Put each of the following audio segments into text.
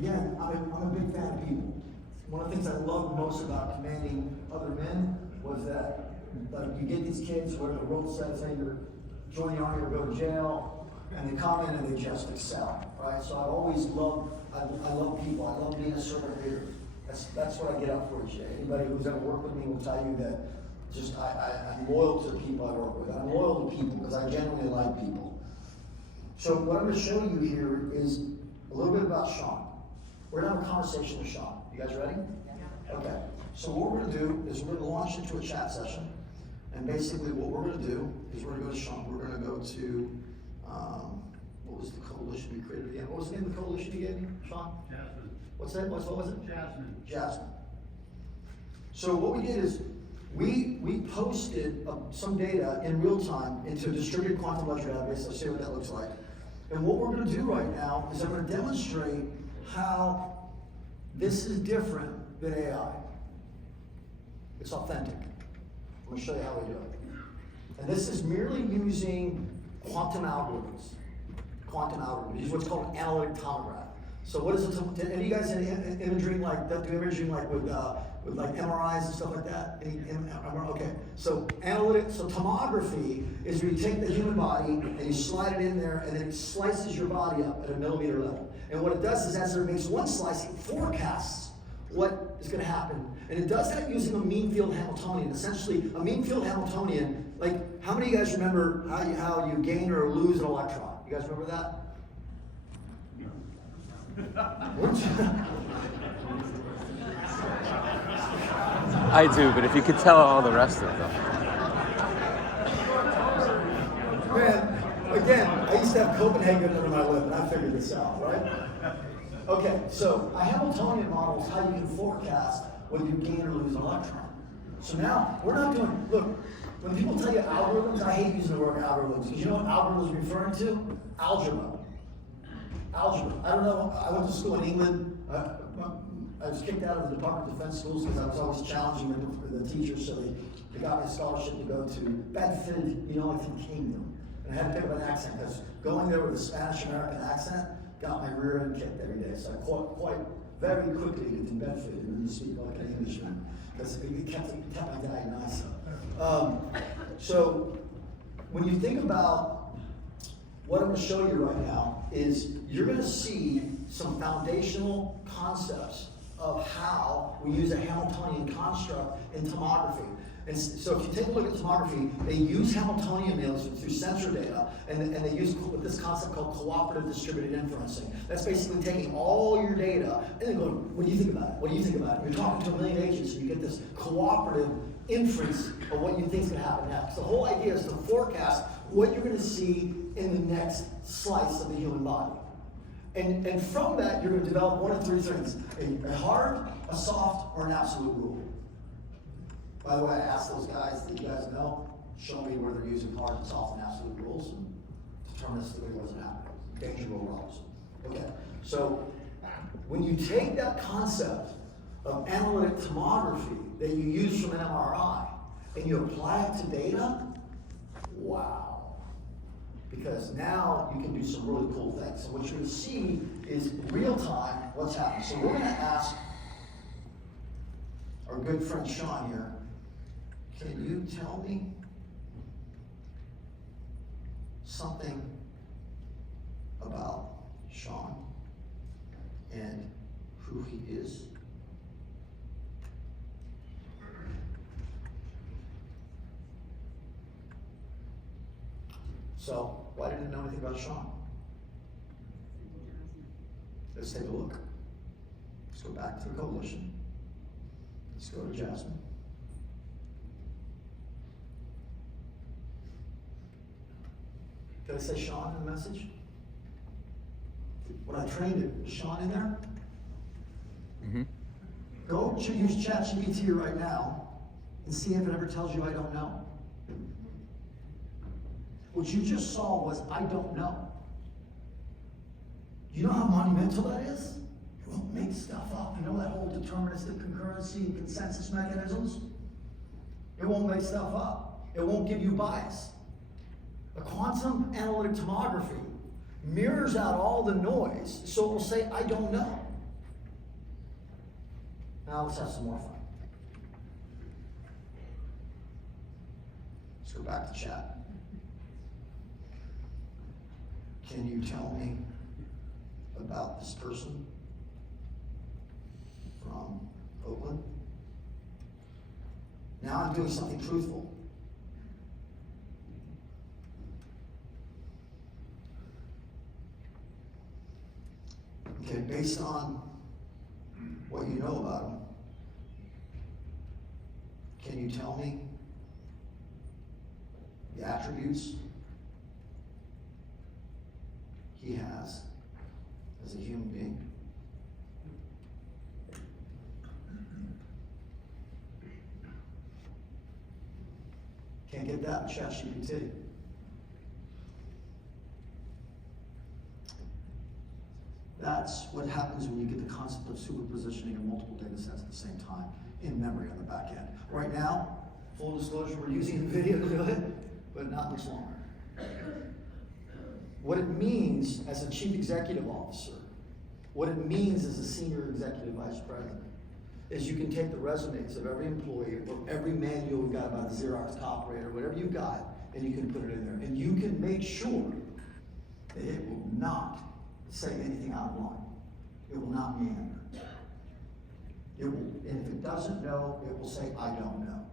again, I'm a big fan of people. One of the things I loved most about commanding other men was that, like, you get these kids where the world says, hey, you're join the army or go to jail, and they come in and they just excel, right? So I've always loved, I love people. I love being a servant leader. That's what I get up for each day. Anybody who's ever worked with me will tell you that just I'm loyal to the people I work with. I'm loyal to people because I genuinely like people. So what I'm going to show you here is a little bit about Sean. We're going to have a conversation with Sean. You guys ready? Yeah. Okay. So what we're going to do is we're going to launch into a chat session. And basically what we're going to do is we're going to go to Sean. We're going to go to, what was the coalition we created again? What was the name of the coalition you gave me, Sean? Jasmine. What's that? What was it? Jasmine. Jasmine. So what we did is we posted some data in real time into a distributed quantum ledger database. I'll show you what that looks like. And what we're going to do right now is I'm going to demonstrate how this is different than AI. It's authentic. I'm going to show you how we do it. And this is merely using quantum algorithms. Quantum algorithms. This is what's called analytic tomograph. So what is it? Any of you guys in imaging like do imaging like with like MRIs and stuff like that? Okay. So tomography is where you take the human body and you slide it in there, and then it slices your body up at a millimeter level. And what it does is, as it makes one slice, it forecasts what is going to happen. And it does that using a mean field Hamiltonian. Essentially, a mean field Hamiltonian, like, how many of you guys remember how you gain or lose an electron? You guys remember that? I do, but if you could tell all the rest of them. Man, again, I used to have Copenhagen under my lip, and I figured this out, right? Okay, so a Hamiltonian model is how you can forecast whether you gain or lose an electron. So now, we're not doing, look, when people tell you algorithms, I hate using the word algorithms, because you know what algorithms are referring to? Algebra. Algebra. I don't know, I went to school in England. I was kicked out of the Department of Defense schools because I was always challenging the teachers, so they got me a scholarship to go to Bedford, United Kingdom. And I had to pick up an accent, because going there with a Spanish-American accent got my rear end kicked every day. So I quite very quickly get to Bedford and then speak like an Englishman, because it kept my guy nice. So when you think about what I'm going to show you right now is you're going to see some foundational concepts of how we use a Hamiltonian construct in tomography. And so if you take a look at tomography, they use Hamiltonian mails through sensor data, and they use this concept called cooperative distributed inferencing. That's basically taking all your data and then going, what do you think about it? What do you think about it? You're talking to a million agents, and you get this cooperative inference of what you think is going to happen next. The whole idea is to forecast what you're going to see in the next slice of the human body. And from that, you're going to develop one of three things: a hard, a soft, or an absolute rule. By the way, I asked those guys that you guys know, show me where they're using hard and soft and absolute rules, and deterministically wasn't happening. Danger rule Robinson. Okay, so when you take that concept of analytic tomography that you use from an MRI and you apply it to data, wow. Because now you can do some really cool things. So what you're going to see is real time what's happening. So we're going to ask our good friend Sean here, can you tell me something about Sean and who he is? So, why didn't you know anything about Sean? Let's take a look. Let's go back to the coalition. Let's go to Jasmine. Did I say Sean in the message? When I trained it, was Sean in there? Mm-hmm. Go use ChatGPT right now and see if it ever tells you I don't know. What you just saw was I don't know. You know how monumental that is? It won't make stuff up. You know that whole deterministic concurrency and consensus mechanisms? It won't make stuff up. It won't give you bias. A quantum analytic tomography mirrors out all the noise, so it will say, I don't know. Now let's have some more fun. Let's go back to chat. Can you tell me about this person from Oakland? Now I'm doing something truthful. Okay, based on what you know about him, can you tell me the attributes he has as a human being? Can't get that in ChatGPT. That's what happens when you get the concept of superpositioning of multiple data sets at the same time in memory on the back end. Right now, full disclosure, we're using NVIDIA to do it, but not much longer. What it means as a chief executive officer, what it means as a senior executive vice president, is you can take the resumes of every employee or every manual you've got about a Xerox operator, whatever you've got, and you can put it in there. And you can make sure that it will not say anything out of line. It will not meander. It will, and if it doesn't know, it will say, I don't know.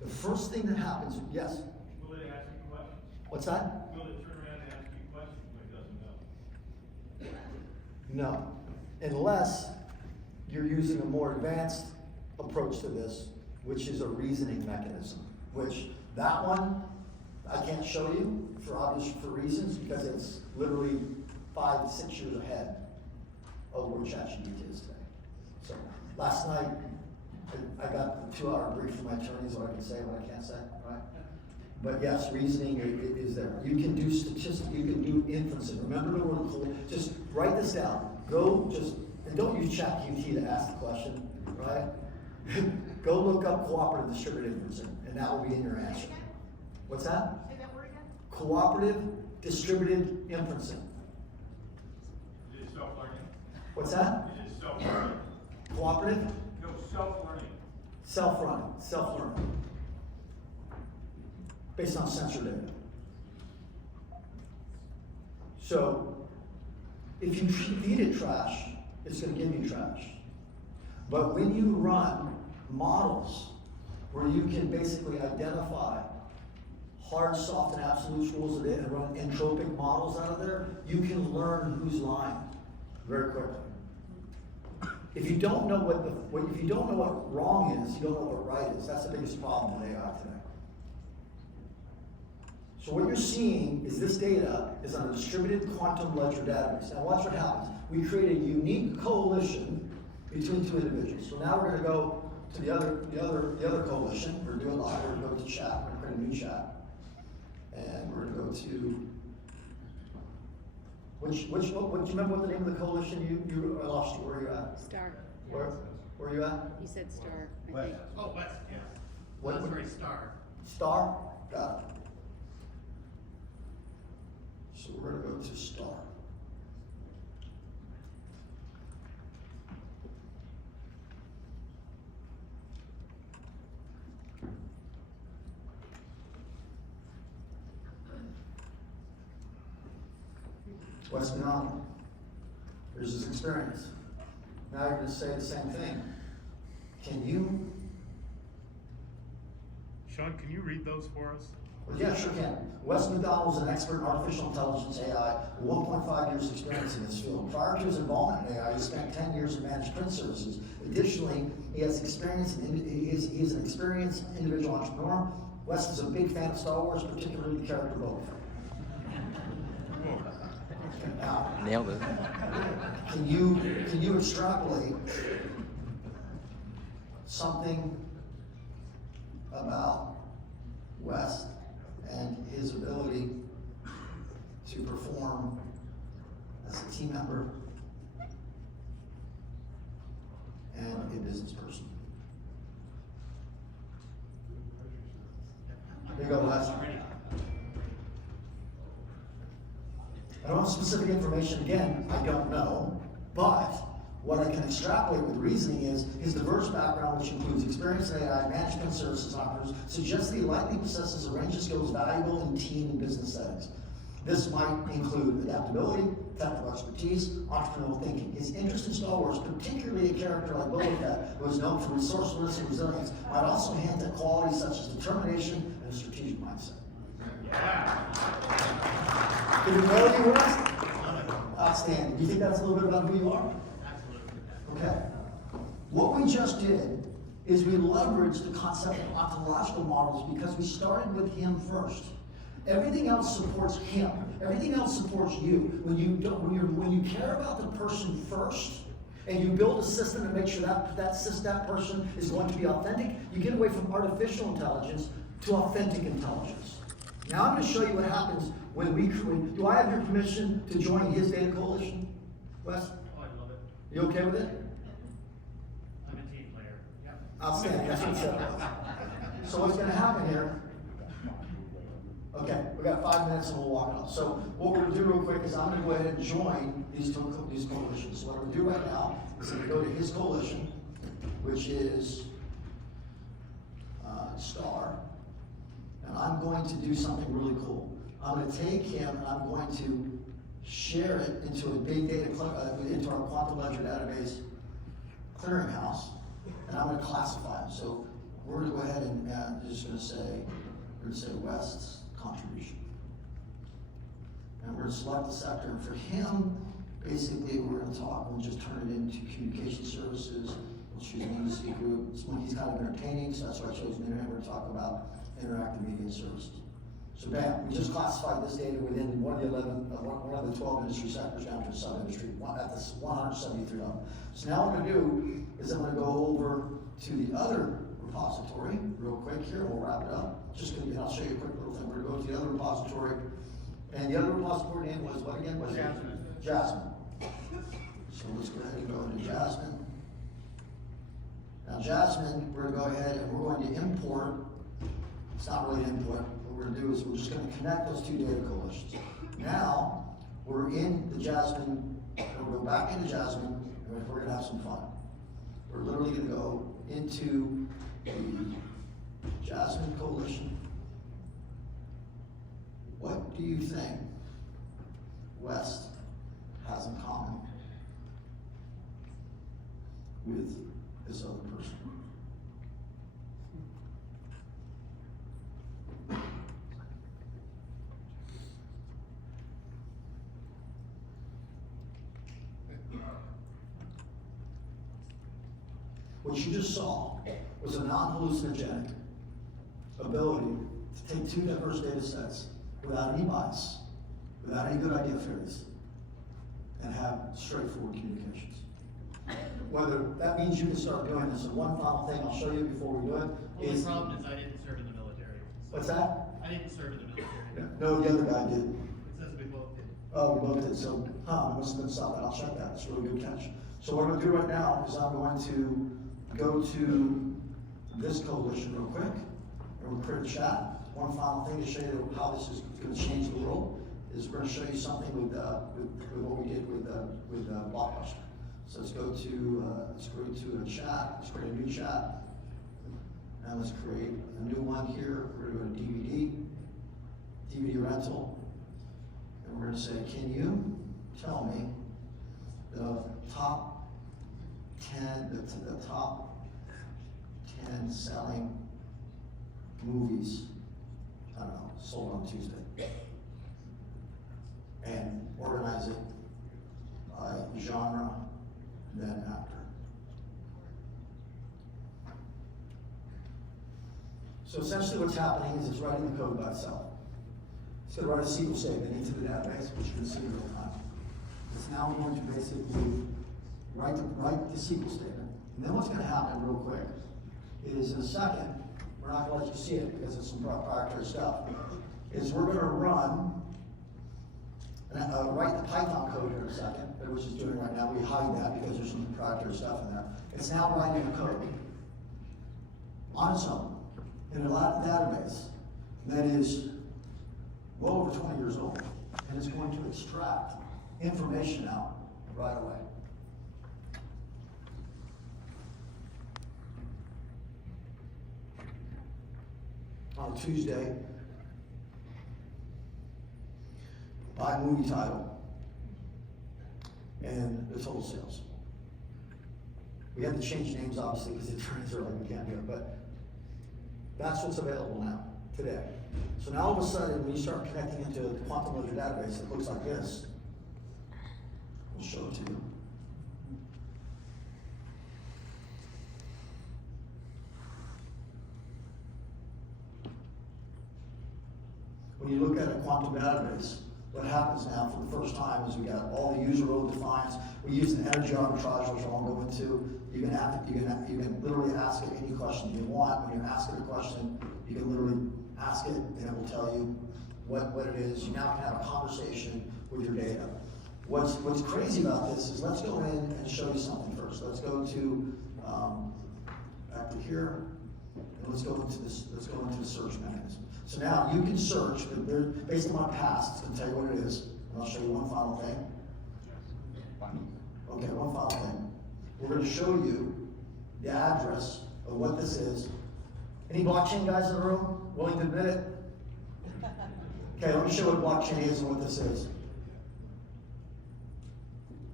The first thing that happens, yes? Will it ask you questions? What's that? Will it turn around and ask you questions when it doesn't know? No. Unless you're using a more advanced approach to this, which is a reasoning mechanism, which that one I can't show you for reasons, because it's literally 5 to 6 years ahead of where ChatGPT is today. So last night, I got the 2-hour brief from my attorneys, what I can say, what I can't say, right? But yes, reasoning is there. You can do statistics, you can do inferencing. Remember the word, just write this down. And don't use ChatGPT to ask the question, right? Go look up cooperative distributed inferencing, and that will be in your answer. What's that? Say that word again? Cooperative distributed inferencing. Is it self-learning? What's that? Is it self-learning? Cooperative? No, self-learning. Self-learning. Based on sensor data. So, if you feed it trash, it's going to give you trash. But when you run models where you can basically identify hard, soft, and absolute rules of it and run entropic models out of there, you can learn who's lying very quickly. If you don't know if you don't know what wrong is, you don't know what right is. That's the biggest problem with AI today. So what you're seeing is this data is on a distributed quantum ledger database. Now watch what happens. We create a unique coalition between 2 individuals. So now we're going to go to the other coalition. We're doing live. We're going to go to chat. We're going to create a new chat, and we're going to go to what do you remember what the name of the coalition I lost you. Where are you at? Star. Where are you at? You said star, I West. think. Oh, West, yeah. What- Salisbury Star. Star? Got it. So we're going to go to star. West Milano. Here's his experience. Now you're going to say the same thing. Can you? Sean, can you read those for us? Well, yeah, sure can. Wes McDonald is an expert in artificial intelligence AI, with 1.5 years experience in this field. Prior to his involvement in AI, he spent 10 years in managed print services. Additionally, he has experience he's an experienced individual entrepreneur. Wes is a big fan of Star Wars, particularly the character Boba Fett. Now, Nailed it. can you extrapolate something about Wes and his ability to perform as a team member and a business person? Here you go, Wes. I don't have specific information, again, I don't know, but What I can extrapolate with reasoning is his diverse background, which includes experience in AI, management services offers, suggests that he likely possesses a range of skills valuable in team and business settings. This might include adaptability, technical expertise, entrepreneurial thinking. His interest in Star Wars, particularly a character like Boba Fett, who is known for resourcefulness and resilience, might also hint at qualities such as determination and a strategic mindset. Can you know you West? Outstanding. Do you think that's a little bit about who you are? Okay. What we just did is we leveraged the concept of ontological models because we started with him first. Everything else supports him. Everything else supports you. When you care about the person first, and you build a system to make sure that person is going to be authentic, you get away from artificial intelligence to authentic intelligence. Now I'm going to show you what happens when we create. Do I have your permission to join his data coalition, Wes? Oh, I love it. You okay with it? I'm a team player. Yep. Outstanding. That's what it said. So what's going to happen here? Okay, we got 5 minutes and we'll walk it off. So what we're going to do real quick is I'm going to go ahead and join these coalitions. So what I'm going to do right now is I'm going to go to his coalition, which is Star, and I'm going to do something really cool. I'm going to take him and I'm going to share it into a big data, into our quantum ledger database clearinghouse, and I'm going to classify them. So we're going to go ahead and just going to say, West's contribution. And we're going to select the sector. And for him, basically, we're going to we'll just turn it into communication services. We'll choose an industry group. It's one he's kind of entertaining, so that's why I chose internet. We're going to talk about interactive media services. So bam, we just classified this data within one of the 12 industry sectors down to a sub-industry at this 173 level. So now what I'm going to do is I'm going to go over to the other repository real quick here. We'll wrap it up. I'll show you a quick little thing. We're going to go to the other repository, and the other repository name was what again? Was Jasmine. Jasmine. So let's go ahead and go into Jasmine. Now Jasmine, we're going to go ahead and we're going to import. It's not really an input. What we're going to do is we're just going to connect those two data coalitions. Now we're in the Jasmine. We'll go back into Jasmine, and we're going to have some fun. We're literally going to go into the Jasmine coalition. What do you think West has in common with this other person? What you just saw was a non-hallucinogenic ability to take two diverse data sets without any bias, without any good idea theories, and have straightforward communications. Whether that means you can start doing this, and one final thing I'll show you before we do it Only is... problem is I didn't serve in the military. What's that? I didn't serve in the military. No, the other guy did. It says we both did. Oh, we both did, so, there must have been something, I'll check that, it's a really good catch. So what I'm gonna do right now is I'm going to go to this coalition real quick, and we'll create a chat. One final thing to show you how this is gonna change the world is we're gonna show you something with what we did with Blockbuster. So let's go to a chat, let's create a new chat, and let's create a new one here. We're gonna go to DVD rental, and we're gonna say, can you tell me the top 10, the top 10 selling movies, I don't know, sold on Tuesday, and organize it by genre, then actor. So essentially what's happening is it's writing the code by itself. It's going to write a SQL statement into the database, which you can see in real time. It's now going to basically write the SQL statement. And then what's going to happen real quick is in a second, we're not going to let you see it because it's some proprietary stuff, is we're going to write the Python code here in a second, which is doing right now. We hide that because there's some proprietary stuff in there. It's now writing the code on its own in a database that is well over 20 years old, and it's going to extract information out right away. on a Tuesday by movie title and the total sales. We had to change names obviously because the attorneys are like, we can't do it, but that's what's available now, today. So now all of a sudden, when you start connecting into the quantum ledger database, it looks like this. We'll show it to you. When you look at a quantum database, what happens now for the first time is we got all the user role defines. We use an energy arbitrage, which I won't go into. You can literally ask it any question you want. When you're asking a question, you can literally ask it, and it will tell you what it is. You now can have a conversation with your data. What's crazy about this is, let's go in and show you something first. Let's go to back to here, and let's go into this. Let's go into the search mechanism. So now you can search, but based on my past, it's going to tell you what it is. And I'll show you one final thing. Okay, one final thing. We're going to show you the address of what this is. Any blockchain guys in the room willing to admit it? Okay, let me show you what blockchain is and what this is.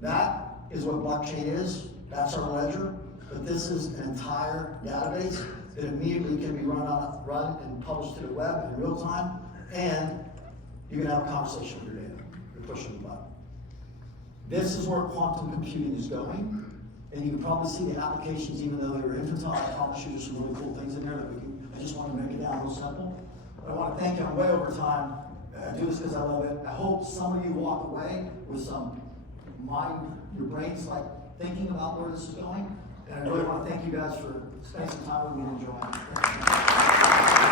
That is what blockchain is. That's our ledger. But this is an entire database that immediately can be run and published to the web in real time, and you can have a conversation with your data. You're pushing the button. This is where quantum computing is going, and you can probably see the applications, even though they're infantile. I promise you there's some really cool things in there that I just want to make it down real simple. But I want to thank you. I'm way over time. I do this because I love it. I hope some of you walk away with some your brains like thinking about where this is going. And I really want to thank you guys for spending some time with me and enjoying it.